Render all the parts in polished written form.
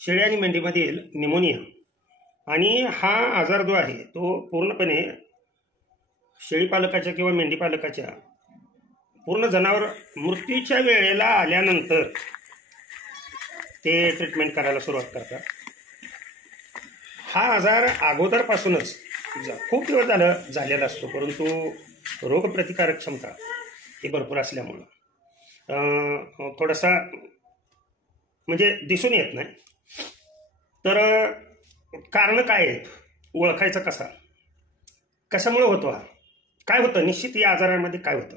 शेळी आणि मेंढीमध्ये निमोनिया आणि हा आजार जो आहे तो पूर्णपणे शेळी पालकाच्या किंवा मेंढी पालकाच्या पूर्ण जनावर मृत्यूच्या वेळेला आल्यानंतर ते ट्रीटमेंट करायला सुरुवात करतात. हा आजार अगोदरपासूनच खूप दिवस झालेला असतो, परंतु रोगप्रतिकारक क्षमता ही भरपूर असल्यामुळं थोडासा म्हणजे दिसून येत नाही. तर कारण काय आहेत, ओळखायचं कशामुळे होतो, हा काय होतं, निश्चित या आजारामध्ये काय होतं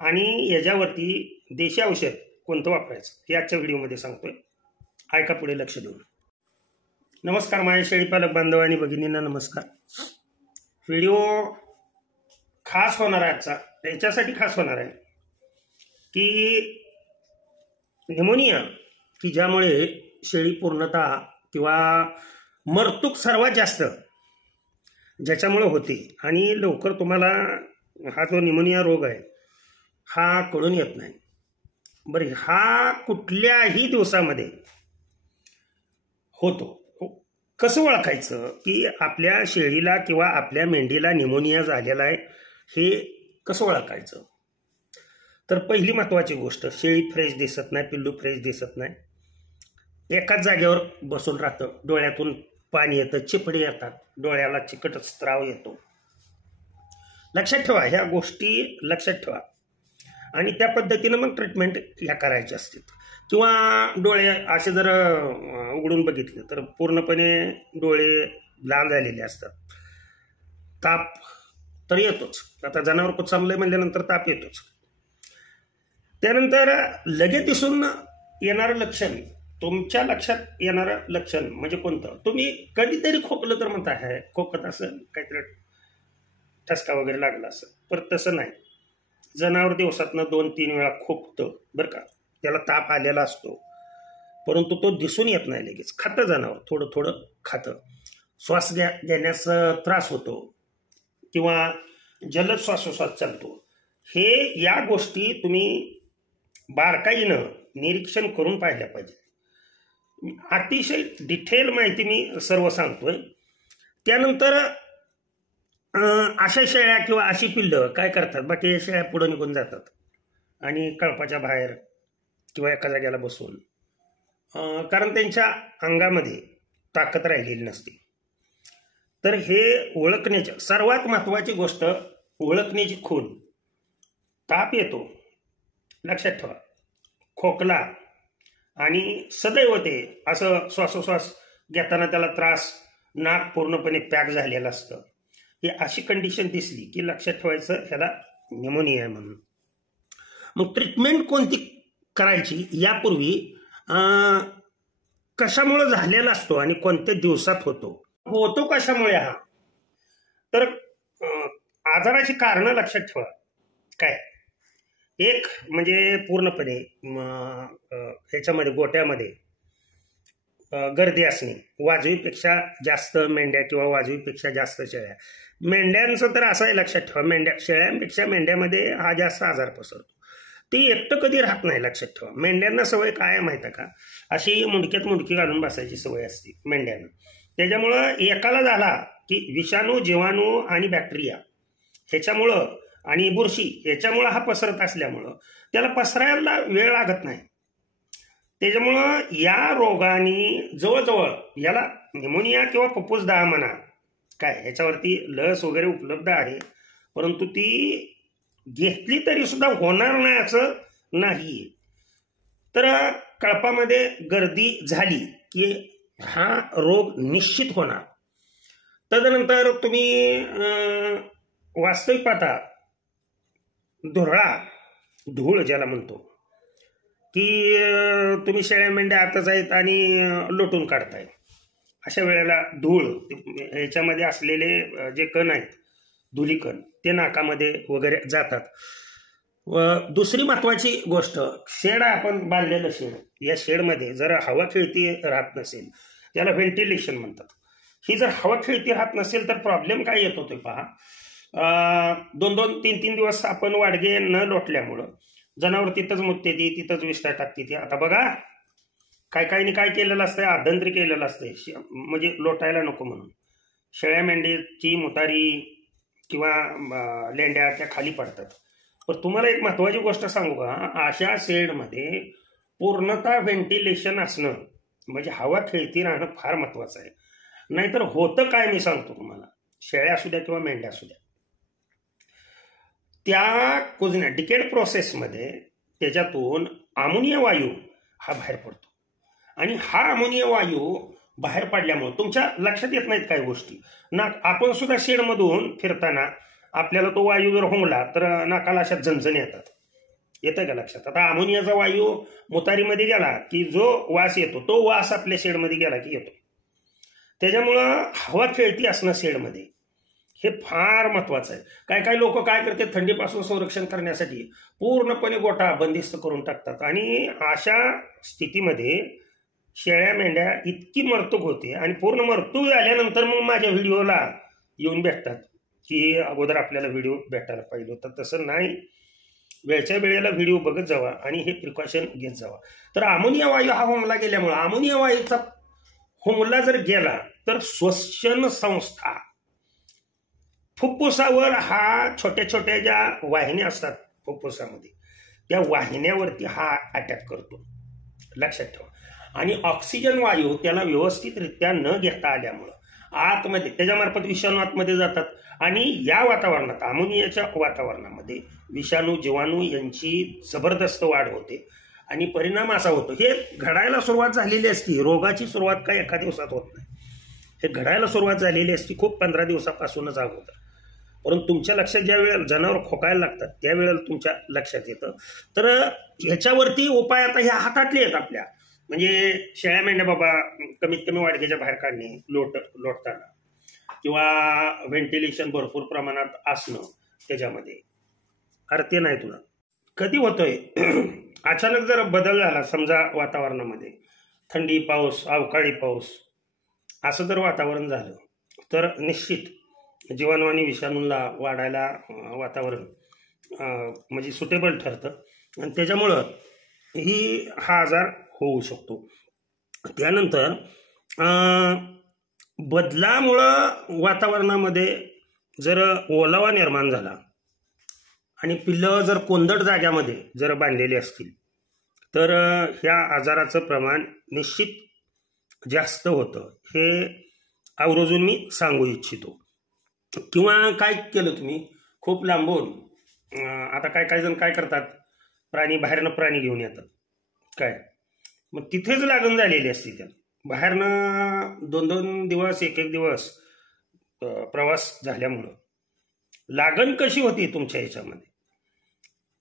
आणि याच्यावरती देशी औषध कोणतं वापरायचं हे आजच्या व्हिडिओमध्ये सांगतोय. ऐका पुढे लक्ष देऊन. नमस्कार माझ्या शेळीपालक बांधव आणि भगिनींना नमस्कार. व्हिडिओ खास होणार आहे आजचा, याच्यासाठी खास होणार आहे की निमोनिया की ज्यामुळे शेळी पूर्णतः किंवा मरतूक सर्वात जास्त ज्याच्यामुळे होते आणि लवकर तुम्हाला हा जो निमोनिया रोग आहे हा कळून येत नाही. बरं, हा कुठल्याही दिवसामध्ये होतो. कसं ओळखायचं की आपल्या शेळीला किंवा आपल्या मेंढीला निमोनिया झालेला आहे हे कसं ओळखायचं? तर पहिली महत्त्वाची गोष्ट, शेळी फ्रेश दिसत नाही, पिल्लू फ्रेश दिसत नाही, एकाच जागेवर बसून राहतं, डोळ्यातून पाणी येतं, चिपडी येतात, डोळ्याला चिकट स्त्राव येतो. लक्षात ठेवा, ह्या गोष्टी लक्षात ठेवा आणि त्या पद्धतीनं मग ट्रीटमेंट ह्या करायच्या असतात. किंवा डोळे असे जर उघडून बघितले तर पूर्णपणे डोळे लाल झालेले असतात, ताप तर येतोच. आता जनावर कुचामलंय म्हणल्यानंतर ताप येतोच. त्यानंतर लगेच दिसून येणारं लक्षण, तुमच्या लक्षात येणारं लक्षण म्हणजे कोणतं? तुम्ही कधीतरी खोकलं तर म्हणता आहे खोकत असं काहीतरी ठसका वगैरे लागला असं, पण तसं नाही. जनावर दिवसातनं 2-3 वेळा खोकतं बरं का, त्याला ताप आलेला असतो, परंतु तो दिसून येत नाही लगेच. खातं जनावर, थोडं थोडं खातं, श्वास घेण्यास त्रास होतो किंवा जलद श्वासोश्वास चालतो. हे या गोष्टी तुम्ही बारकाईनं निरीक्षण करून पाहिल्या पाहिजे. अतिशय डिटेल माहिती मी सर्व सांगतोय. त्यानंतर अशा शेळ्या किंवा अशी पिल्लं काय करतात, बाकी शेळ्या पुढे निघून जातात आणि कळपाच्या बाहेर किंवा एका जागेला बसून, कारण त्यांच्या अंगामध्ये ताकद राहिलेली नसते. तर हे ओळखण्याच्या सर्वात महत्त्वाची गोष्ट, ओळखण्याची खूण. ताप येतो, लक्षात ठेवा, खोकला आणि सदैव ते असं श्वासोश्वास घेताना त्याला त्रास, नाक पूर्णपणे पॅक झालेलं असतं, ही अशी कंडिशन दिसली की लक्षात ठेवायचं ह्याला निमोनिया आहे म्हणून. मग ट्रीटमेंट कोणती करायची यापूर्वी कशामुळे झालेला असतो आणि कोणत्या दिवसात होतो कशामुळे हा? तर आजाराची कारणं लक्षात ठेवा. काय एक म्हणजे पूर्णपणे ह्याच्यामध्ये गोट्यामध्ये गर्दी असणे, वाजवीपेक्षा जास्त मेंढ्या किंवा वाजवीपेक्षा जास्त शेळ्या. मेंढ्यांचं तर असं आहे लक्षात ठेवा, शेळ्यांपेक्षा मेंढ्यामध्ये हा जास्त आजार पसरतो. ती एकटं कधी राहत नाही, लक्षात ठेवा. मेंढ्यांना सवय काय माहिती का, अशी मुंडक्यात मुंडकी घालून बसायची सवय असते मेंढ्यांना. त्याच्यामुळं एकाला झाला की विषाणू, जीवाणू आणि बॅक्टेरिया ह्याच्यामुळं आणि बुरशी याच्यामुळं हा पसरत असल्यामुळं त्याला पसरायला वेळ लागत नाही. त्याच्यामुळं या रोगाने जवळजवळ याला निमोनिया किंवा फुफ्फुसदाह म्हणा काय, ह्याच्यावरती लस वगैरे उपलब्ध आहे, परंतु ती घेतली तरी सुद्धा होणार नाही असं नाही. तर कळपामध्ये गर्दी झाली की हा रोग निश्चित होणार. तदनंतर तुम्ही वास्तविक पाहता धूळ ज्याला म्हणतो की तुम्ही शेळ्या मेंढ्या आतच आहेत आणि लोटून काढताय, अशा वेळेला धूळ ह्याच्यामध्ये असलेले जे कण आहेत, धुलीकण, ते नाकामध्ये वगैरे जातात. व दुसरी महत्त्वाची गोष्ट, शेड आपण बांधलेलं शेड, या शेडमध्ये जर हवा खेळती राहत नसेल, त्याला व्हेंटिलेशन म्हणतात. ही जर हवा खेळती राहत नसेल तर प्रॉब्लेम काय येत होते पहा. 2-2, 3-3 दिवस आपण वाडगे न लोटल्यामुळं जनावर तिथंच मुतते ती, तिथंच विष्ठा टाकते ती. आता बघा काय काहींनी काय केलेलं असतंय, आदंत्री केलेलं असतंय, म्हणजे लोटायला नको म्हणून. शेळ्या मेंढीची मुतारी किंवा लेंड्या त्या खाली पडतात. पण तुम्हाला एक महत्वाची गोष्ट सांगू का, अशा शेडमध्ये पूर्णतः व्हेंटिलेशन असणं म्हणजे हवा खेळती राहणं फार महत्वाचं आहे. नाहीतर होतं काय मी सांगतो तुम्हाला, शेळ्या असू द्या किंवा मेंढ्या असू द्या, त्या कुजण्या डिकेड प्रोसेसमध्ये त्याच्यातून अमोनिया वायू हा बाहेर पडतो. आणि हा अमोनिया वायू बाहेर पडल्यामुळे तुमच्या लक्षात येत नाहीत काही गोष्टी. आपण सुद्धा शेडमधून फिरताना आपल्याला तो वायू जर होंगला तर नाकाला अशा झणझण येतात. येतं का लक्षात? आता अमोनियाचा वायू मुतारीमध्ये गेला की जो वास येतो तो वास आपल्या शेडमध्ये गेला की येतो. त्याच्यामुळं हवा खेळती असणं शेडमध्ये हे फार महत्वाचं आहे. काय लोक काय करतात, थंडीपासून संरक्षण करण्यासाठी पूर्णपणे गोठा बंदिस्त करून टाकतात. आणि अशा स्थितीमध्ये शेळ्या मेंढ्या इतकी मरतूक होते आणि पूर्ण मरतूक झाल्यानंतर मग माझ्या व्हिडिओला येऊन भेटतात की अगोदर आपल्याला व्हिडिओ भेटायला पाहिजे होता. तसं नाही, वेळच्या वेळेला व्हिडिओ बघत जावा आणि हे प्रिकॉशन घेत जावा. तर अमोनिया वायू हा होंगला गेल्यामुळे, अमोनिया वायूचा होंगला जर गेला तर श्वसन संस्था फुफ्फुसावर, हा छोट्या छोट्या ज्या वाहिन्या असतात फुफ्फुसामध्ये, त्या वाहिन्यावरती हा अटॅक करतो, लक्षात ठेवा. आणि ऑक्सिजन वायू त्याला व्यवस्थितरित्या न घेता आल्यामुळं आतमध्ये त्याच्यामार्फत विषाणू आतमध्ये जातात. आणि या वातावरणात, अमोनियाच्या वातावरणामध्ये विषाणू जीवाणू यांची जबरदस्त वाढ होते आणि परिणाम असा होतो, हे घडायला सुरुवात झालेली असती. रोगाची सुरुवात काय एका दिवसात होत नाही, हे घडायला सुरुवात झालेली असती खूप 15 दिवसापासूनच अगोदर. परंतु तुमच्या लक्षात ज्या वेळेला जनावर खोकायला लागतात त्यावेळेला तुमच्या लक्षात येतं. तर ह्याच्यावरती उपाय आता ह्या हातातले आहेत आपल्या, म्हणजे शेळ्या मेंढ्या बाबा कमीत कमी वाडग्याच्या बाहेर काढणे लोटताना, किंवा व्हेंटिलेशन भरपूर प्रमाणात असणं त्याच्यामध्ये. अरे ते नाही तुला कधी होतंय अचानक जर बदल झाला समजा वातावरणामध्ये, थंडी पाऊस अवकाळी पाऊस असं जर वातावरण झालं तर निश्चित जीवाणू आणि विषाणूंना वाढायला वातावरण म्हणजे सुटेबल ठरतं आणि त्याच्यामुळं हा आजार होऊ शकतो. त्यानंतर बदलामुळं वातावरणामध्ये जर ओलावा निर्माण झाला आणि पिल्लं जर कोंदट जाग्यामध्ये जर बांधलेली असतील तर ह्या आजाराचं प्रमाण निश्चित जास्त होतं, हे आवर्जून मी सांगू इच्छितो. किंवा काय केलं तुम्ही खूप लांबून, आता काय जण काय करतात, बाहेरनं प्राणी घेऊन येतात काय, मग तिथेच लागण झालेली असते. त्या बाहेरनं 2-2 दिवस 1-1 दिवस प्रवास झाल्यामुळं लागण कशी होती तुमच्या ह्याच्यामध्ये.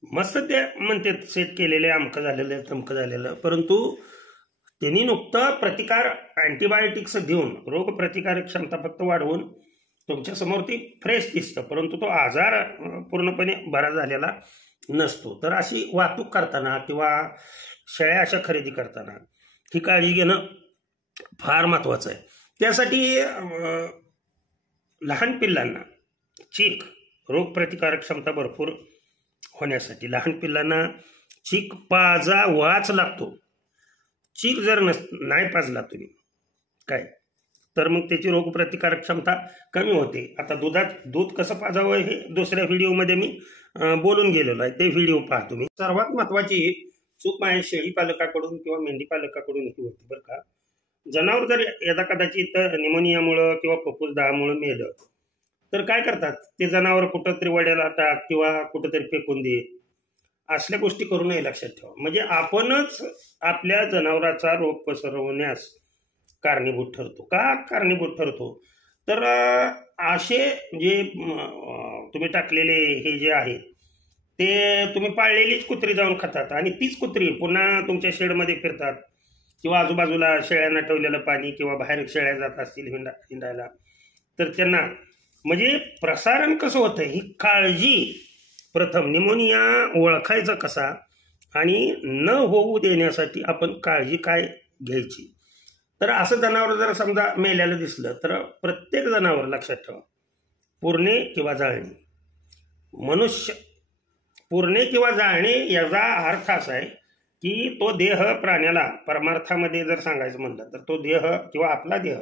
मस्त ते म्हणते सेट केलेले अमकं झालेलं तमकं झालेलं, परंतु त्यांनी नुकतं प्रतिकार अँटीबायोटिक्स देऊन रोग प्रतिकारक क्षमता फक्त वाढवून तुमच्या समोर ती फ्रेश दिसतं, परंतु तो आजार पूर्णपणे बरा झालेला नसतो. तर अशी वाहतूक करताना किंवा शेळ्या अशा खरेदी करताना ही काळजी घेणं फार महत्वाचं आहे. त्यासाठी लहान पिल्लांना चीक रोगप्रतिकारक क्षमता भरपूर होण्यासाठी लहान पिल्लांना चीक पाजावाच लागतो. चीक जर नाही पाजला तुम्ही काय तर मग त्याची रोगप्रतिकारक क्षमता कमी होते. आता दूध कसं पाजावं हे दुसऱ्या व्हिडिओमध्ये मी बोलून गेलेलो आहे, ते व्हिडिओ पहा तुम्ही. सर्वात महत्वाची चूक माझ्या शेळी पालकाकडून किंवा मेंढी पालकाकडून ही होती बरं का. जनावर जर यदा कदाचित निमोनियामुळं किंवा फुफ्फुसदाहामुळं मेलं तर काय करतात, ते जनावर कुठंतरी वड्याला टाक किंवा कुठंतरी फेकून दे, असल्या गोष्टी करू नये, लक्षात ठेवा. म्हणजे आपणच आपल्या जनावराचा रोग पसरवण्यास कारणीभूत ठरतो. का कारणीभूत ठरतो तर असे जे तुम्ही टाकलेले हे जे आहेत ते तुम्ही पाळलेलीच कुत्री जाऊन खातात आणि तीच कुत्री पुन्हा तुमच्या शेडमध्ये फिरतात किंवा आजूबाजूला शेळ्यांना ठेवलेलं पाणी किंवा बाहेर शेळ्या जात असतील हिंडायला तर त्यांना म्हणजे प्रसारण कसं होतं ही काळजी. प्रथम निमोनिया ओळखायचा कसा आणि न होऊ देण्यासाठी आपण काळजी काय घ्यायची. तर असं जनावर जर समजा मेल्याला दिसलं तर प्रत्येक जनावर लक्षात ठेवा पुरणे किंवा जाळणे. मनुष्य पुरणे किंवा जाळणे याचा अर्थ असा आहे की तो देह प्राण्याला परमार्थामध्ये जर सांगायचं म्हणलं तर तो देह किंवा आपला देह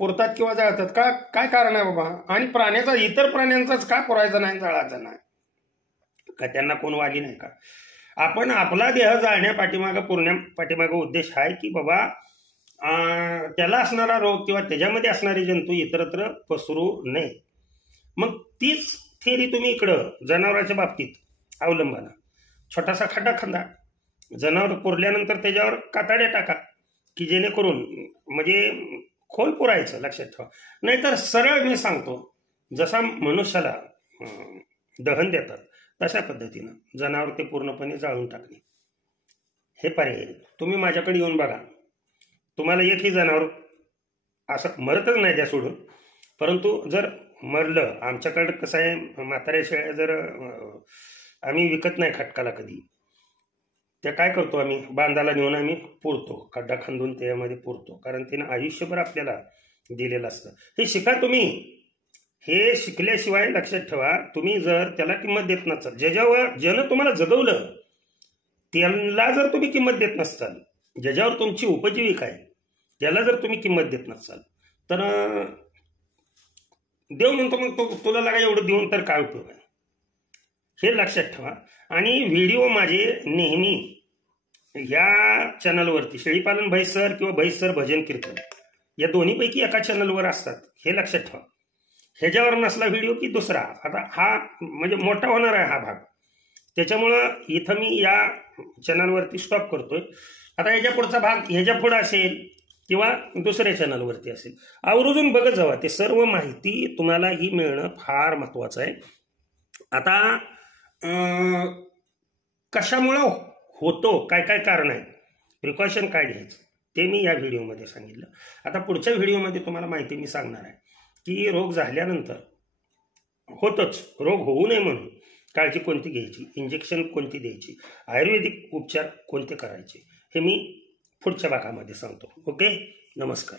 पुरतात किंवा जाळतात का, काय कारण आहे बाबा? आणि प्राण्याचा इतर प्राण्यांचाच का पुरायचा नाही, जाळायचा नाही का? त्यांना कोण वाली नाही का? आपण आपला देह जाळण्या पाठीमागं उद्देश आहे की बाबा त्याला असणारा रोग किंवा त्याच्यामध्ये असणारे जंतू इतरत्र पसरू नये. मग तीच थेरी तुम्ही इकडं जनावरांच्या बाबतीत अवलंबना. छोटासा खड्डा खंदा, जनावर पुरल्यानंतर त्याच्यावर कातड्या टाका की जेणेकरून म्हणजे खोल पुरायचं, लक्षात ठेवा. नाहीतर सरळ मी सांगतो, जसा मनुष्याला दहन देतात तशा पद्धतीनं जनावर ते पूर्णपणे जाळून टाकणे हे पर्याय. तुम्ही माझ्याकडे येऊन बघा, तुम्हाला एकही जनावर असं मरतच नाही त्या सोडून. परंतु जर मरलं, आमच्याकडं कसं आहे, म्हाताऱ्या शेळ्या जर आम्ही विकत नाही खटकाला कधी, त्या काय करतो आम्ही बांधाला नेऊन आम्ही पुरतो, खड्डा खांदून त्यामध्ये पुरतो, कारण तिनं आयुष्यभर आपल्याला दिलेलं असतं. हे शिका तुम्ही. हे शिकल्याशिवाय लक्षात ठेवा, तुम्ही जर त्याला किंमत देत नसाल, ज्यानं तुम्हाला जगवलं त्याला जर तुम्ही किंमत देत नसाल, ज्याच्यावर तुमची उपजीविका आहे त्याला जर तुम्ही किंमत देत नसाल, तर देव म्हणतो मग तुला लागा एवढं देऊन तर काय उपयोग आहे, हे लक्षात ठेवा. आणि व्हिडिओ माझे नेहमी ह्या चॅनलवरती शेळीपालन भैसर किंवा भैसर भजन कीर्तन या दोन्हीपैकी एका चॅनलवर असतात, हे लक्षात ठेवा. ह्याच्यावर नसला व्हिडिओ की दुसरा, आता हा म्हणजे मोठा होणार आहे हा भाग, त्याच्यामुळं इथं मी या चॅनलवरती स्टॉप करतोय. आता ह्याच्या पुढचा भाग ह्याच्या पुढं असेल किंवा दुसऱ्या चॅनलवरती असेल, आवर्जून बघत जावा. ते सर्व माहिती तुम्हाला ही मिळणं फार महत्वाचं आहे. आता कशामुळं होतो, काय काय कारण आहे, प्रिकॉशन काय घ्यायचं ते मी या व्हिडिओमध्ये सांगितलं. आता पुढच्या व्हिडिओमध्ये तुम्हाला माहिती मी सांगणार आहे की रोग झाल्यानंतर होतच, रोग होऊ नये म्हणून काळजी कोणती घ्यायची, इंजेक्शन कोणती द्यायची, आयुर्वेदिक उपचार कोणते करायचे, हे मी पुढच्या भागामध्ये सांगतो. ओके, नमस्कार.